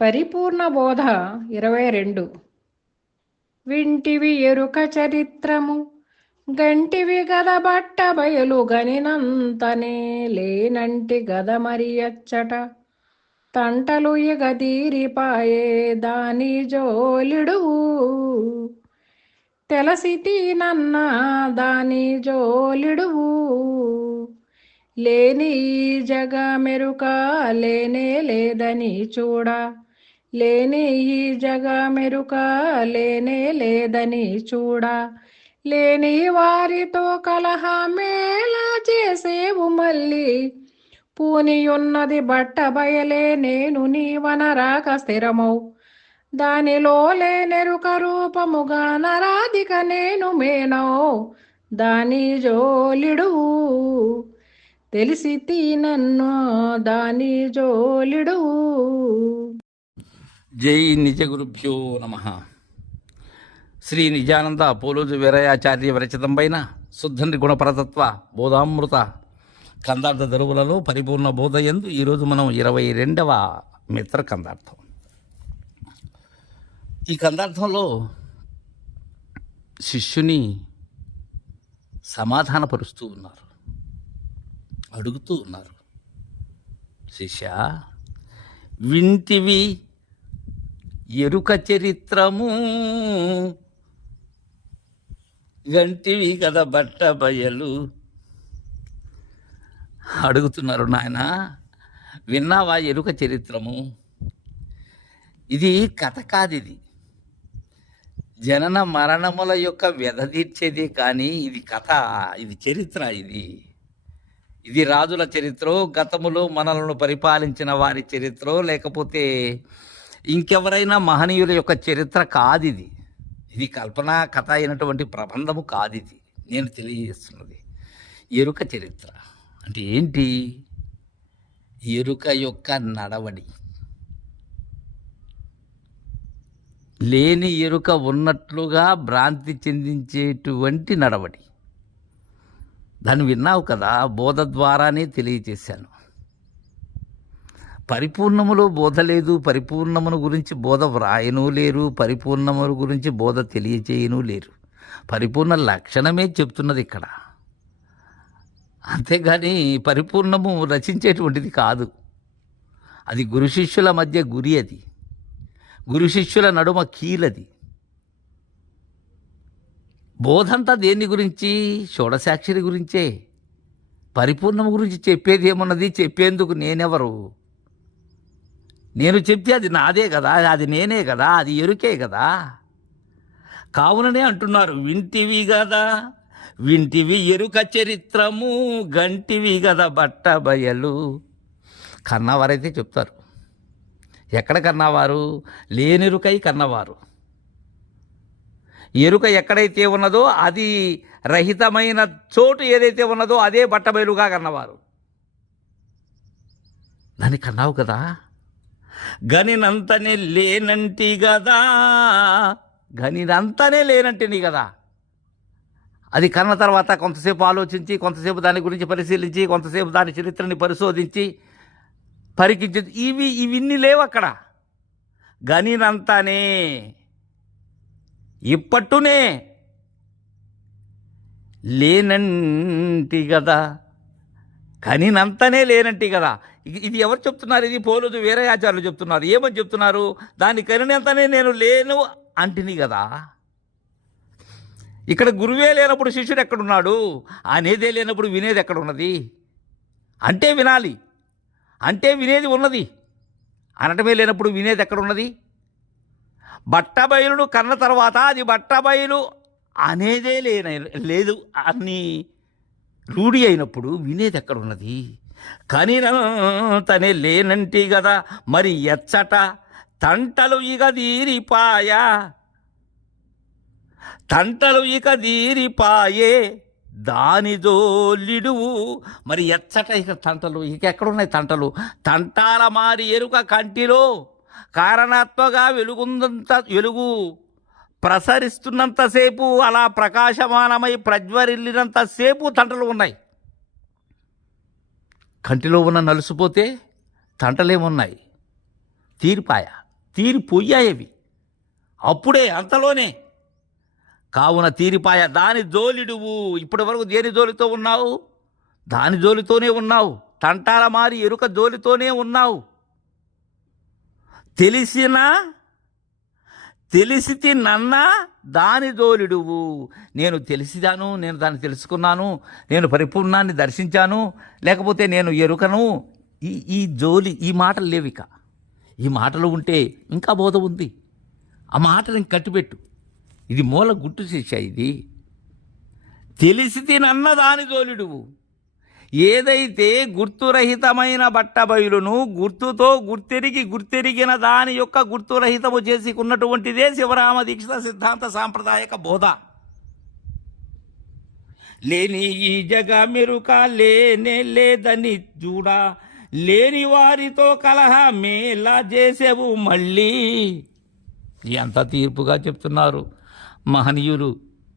పరిపూర్ణ బోధ 22. వింటివి ఎరుక చరిత్రము గంటివి గద బట్ట బయలు గనినంతనే లేనంటి గద మరి అచ్చట తంటలు ఇగదీరిపాయే దాని జోలిడు తెలసితి నన్న దాని జోలిడు లేని ఈ జగ మెరుక లేనే లేదని చూడ లేని ఈ జగ మెరుక లేనే లేదని చూడ లేని వారితో కలహమేలా చేసేవు మళ్ళీ పూనియున్నది బట్ట బయలే నేను నీవనరాక స్థిరమౌ దానిలో లేనెరుక రూపముగా నరాధిక నేను మేనో దాని జోలిడు తెలిసితి నన్ను దాని జోలిడు. జై నిజ గురుభ్యో నమ. శ్రీ నిజానంద పోలోజు వీరయాచార్య విరచితంపైన శుద్ధని గుణపరతత్వ బోధామృత కందార్థ దరువులలో పరిపూర్ణ బోధ యందు ఈరోజు మనం 22వ మిత్ర కందార్థం. ఈ కందార్థంలో శిష్యుని సమాధానపరుస్తూ ఉన్నారు, అడుగుతూ ఉన్నారు. శిష్య, వింటివి ఎరుక చరిత్రము గంటివి కదా బట్ట బయలు. అడుగుతున్నారు, నాయన విన్నావా ఎరుక చరిత్రము? ఇది కథ కాదు, ఇది జనన మరణముల యొక్క వ్యధ తీర్చేదే కానీ ఇది కథ, ఇది చరిత్ర. ఇది రాజుల చరిత్ర, గతములో మనలను పరిపాలించిన వారి చరిత్ర, లేకపోతే ఇంకెవరైనా మహనీయుల యొక్క చరిత్ర కాదు. ఇది కల్పనా కథ అయినటువంటి ప్రబంధము కాదు. ఇది నేను తెలియజేస్తున్నది ఎరుక చరిత్ర. అంటే ఏంటి? ఎరుక యొక్క నడవడి, లేని ఎరుక ఉన్నట్లుగా భ్రాంతి చెందించేటువంటి నడవడి. దాన్ని విన్నావు కదా, బోధ ద్వారానే తెలియచేశాను. పరిపూర్ణములో బోధ లేదు, పరిపూర్ణమును గురించి బోధ వ్రాయను లేరు, పరిపూర్ణమును గురించి బోధ తెలియచేయను లేరు. పరిపూర్ణ లక్షణమే చెప్తున్నది ఇక్కడ, అంతేగాని పరిపూర్ణము రచించేటువంటిది కాదు. అది గురు శిష్యుల మధ్య గురి, అది గురు శిష్యుల నడుమ కీలది. బోధంతా దేని గురించి? షోడశాక్షరి గురించే. పరిపూర్ణము గురించి చెప్పేది ఏమున్నది? చెప్పేందుకు నేనెవరు? నేను చెప్తే అది నాదే కదా, అది నేనే కదా, అది ఎరుకే కదా. కావుననే అంటున్నారు, వింటివి కదా, వింటివి ఎరుక చరిత్రము గంటివి కదా బట్ట బయలు. కన్నవారైతే చెప్తారు. ఎక్కడ కన్నవారు? లేనెరుకై కన్నవారు. ఎరుక ఎక్కడైతే ఉన్నదో అది రహితమైన చోటు ఏదైతే ఉన్నదో అదే బట్టబయలుగా కన్నవారు. దాన్ని కన్నావు కదా. గనినంతనే లేనంటి కదా, గనినంతనే లేనంటిని కదా. అది కన్న తర్వాత కొంతసేపు ఆలోచించి, కొంతసేపు దాని గురించి పరిశీలించి, కొంతసేపు దాని చరిత్రని పరిశోధించి పరికించి ఇవిన్ని లేవు అక్కడ. గనినంతనే, ఇప్పట్టునే లేనంటి కదా, కనినంతనే లేనంటి కదా. ఇది ఎవరు చెప్తున్నారు? ఇది పోలోజు వీరయాచార్యులు చెప్తున్నారు. ఏమని చెప్తున్నారు? దాని కనినంతనే నేను లేను అంటిని కదా. ఇక్కడ గురువే లేనప్పుడు శిష్యుడు ఎక్కడున్నాడు? అనేదే లేనప్పుడు వినేది ఎక్కడున్నది? అంటే వినాలి, అంటే వినేది ఉన్నది. అనటమే లేనప్పుడు వినేది ఎక్కడున్నది? బట్టబయలును కన్న తర్వాత అది బట్టబయలు అనేదే లేదు అని రూఢి అయినప్పుడు వినేది ఎక్కడున్నది? కానీ తనే లేనంటి కదా మరి ఎచ్చట తంటలు ఇక దీరిపాయా, తంటలు ఇక దీరిపాయే దాని జోలిడువు. మరి ఎచ్చట ఇక తంటలు, ఇక ఎక్కడున్నాయి తంటలు? తంటాల మారి ఎరుక కంటిలో కారణాత్మగా వెలుగు ప్రసరిస్తున్నంతసేపు, అలా ప్రకాశమానమై ప్రజ్వరిల్లినంతసేపు తంటలు ఉన్నాయి. కంటిలో ఉన్న నలుసుపోతే తంటలేమున్నాయి? తీరిపాయ. తీరిపోయాయవి అప్పుడే, అంతలోనే. కావున తీరిపాయ దాని జోలిడువు. ఇప్పటి వరకు దేని జోలితో ఉన్నావు? దాని జోలితోనే ఉన్నావు. తంటాల మారి ఎరుక జోలితోనే ఉన్నావు. తెలిసి నన్నా దాని జోలిడువు. నేను తెలిసిదాను, నేను దాన్ని తెలుసుకున్నాను, నేను పరిపూర్ణాన్ని దర్శించాను, లేకపోతే నేను ఎరుకను, ఈ జోలి, ఈ మాటలు లేవిక. ఈ మాటలు ఉంటే ఇంకా బోధ ఉంది. ఆ మాటలు ఇంక కట్టిపెట్టు. ఇది మూల గుట్టు శిక్ష. ఇది తెలిసినన్న దాని జోలిడువు. ఏదైతే గుర్తురహితమైన బట్టబయలును గుర్తుతో గుర్తెరిగిన దాని యొక్క గుర్తురహితము చేసుకున్నటువంటిదే శివరామ దీక్షిత సిద్ధాంత సాంప్రదాయక బోధ. లేని ఈ జగ మెరుక లేనే లేదని చూడా, లేని వారితో కలహ మేలా చేసేవు మళ్ళీ. ఎంత తీర్పుగా చెప్తున్నారు మహనీయులు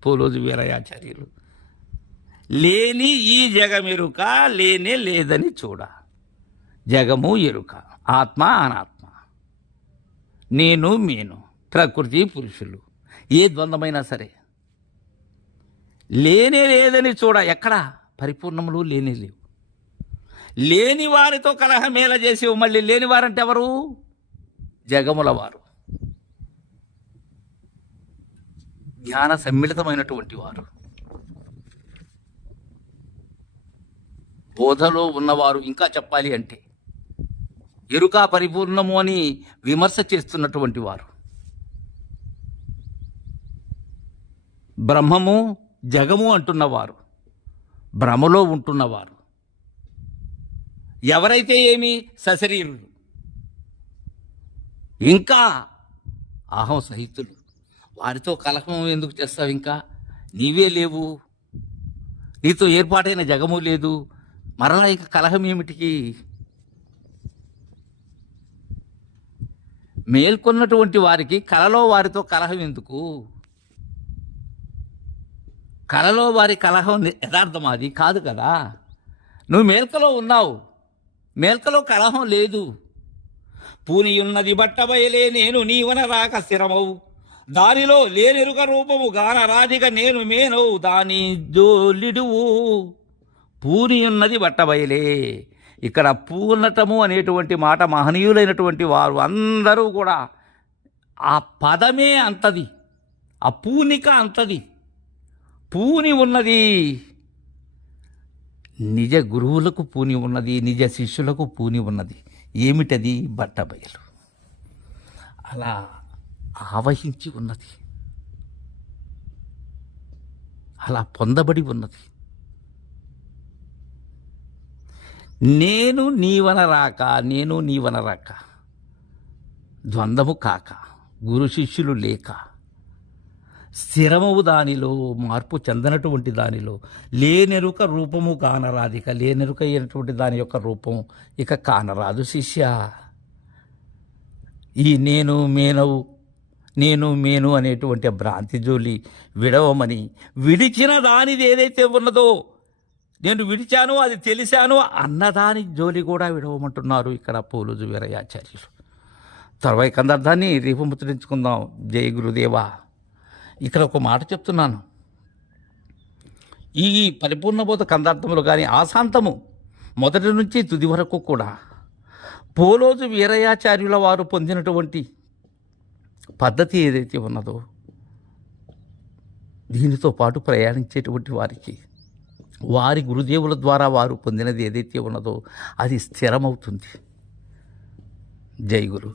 పోలోజు వీరయాచార్యులు. లేని ఈ జగమెరుక లేనే లేదని చూడ. జగము ఎరుక, ఆత్మ అనాత్మ, నేను మేను, ప్రకృతి పురుషులు, ఏ ద్వంద్వమైనా సరే లేనే లేదని చూడ. ఎక్కడ పరిపూర్ణములు లేనే లేవు. లేని వారితో కలహమేళ చేసేవు మళ్ళీ. లేని వారంటే ఎవరు? జగముల వారు, జ్ఞాన సమ్మిళితమైనటువంటి వారు, బోధలో ఉన్నవారు. ఇంకా చెప్పాలి అంటే ఎరుక పరిపూర్ణము అని విమర్శ చేస్తున్నటువంటి వారు, బ్రహ్మము జగము అంటున్నవారు, భ్రమలో ఉంటున్నవారు. ఎవరైతే ఏమి సశరీరులు, ఇంకా అహం సహితులు, వారితో కలహం ఎందుకు చేస్తావు? ఇంకా నీవే లేవు, నీతో ఏర్పాటైన జగము లేదు, మరలా ఇక కలహం ఏమిటికి? మేల్కొన్నటువంటి వారికి కలలో వారితో కలహం ఎందుకు? కలలో వారి కలహం యథార్థం అది కాదు కదా. నువ్వు మేల్కలో ఉన్నావు, మేల్కలో కలహం లేదు. పూనియున్నది బట్టబయలే నేను నీవన రాక స్థిరమవు, దానిలో లేనెరుక రూపము గాన రాధిక నేను మేనవు దాని జోలిడువు. పూనియున్నది బట్టబయలే. ఇక్కడ పూర్ణటము అనేటువంటి మాట మహనీయులైనటువంటి వారు అందరూ కూడా ఆ పదమే అంతది, ఆ పూనిక అంతది. పూని ఉన్నది, నిజ గురువులకు పూని ఉన్నది, నిజ శిష్యులకు పూని ఉన్నది. ఏమిటది? బట్టబయలు. అలా ఆవహించి ఉన్నది, అలా పొందబడి ఉన్నది. నేను నీవన రాక, నేను నీవన రాక, ద్వంద్వము కాక, గురు శిష్యులు లేక, స్థిరమవు దానిలో, మార్పు చెందనటువంటి దానిలో, లేనెరుక రూపము కానరాదిక, లేనెరుక అయినటువంటి దాని యొక్క రూపం ఇక కానరాదు శిష్య. ఈ నేను మేను అనేటువంటి భ్రాంతి జోలి విడవమని, విడిచిన దానిది ఏదైతే ఉన్నదో, నేను విడిచాను అది తెలిసాను అన్నదాని జోలి కూడా విడవమంటున్నారు ఇక్కడ పోలోజు వీరయాచార్యులు. తర్వాయి కందార్థాన్ని రేపు ముద్రించుకుందాం. జయ గురుదేవా. ఇక్కడ ఒక మాట చెప్తున్నాను. ఈ పరిపూర్ణబోధ కందార్థములు కానీ ఆశాంతము మొదటి నుంచి తుది వరకు కూడా పోలోజు వీరయాచార్యుల వారు పొందినటువంటి పద్ధతి ఏదైతే ఉన్నదో, దీనితో పాటు ప్రయాణించేటువంటి వారికి వారి గురుదేవుల ద్వారా వారు పొందినది ఏదైతే ఉన్నదో అది స్థిరమవుతుంది. జై గురు.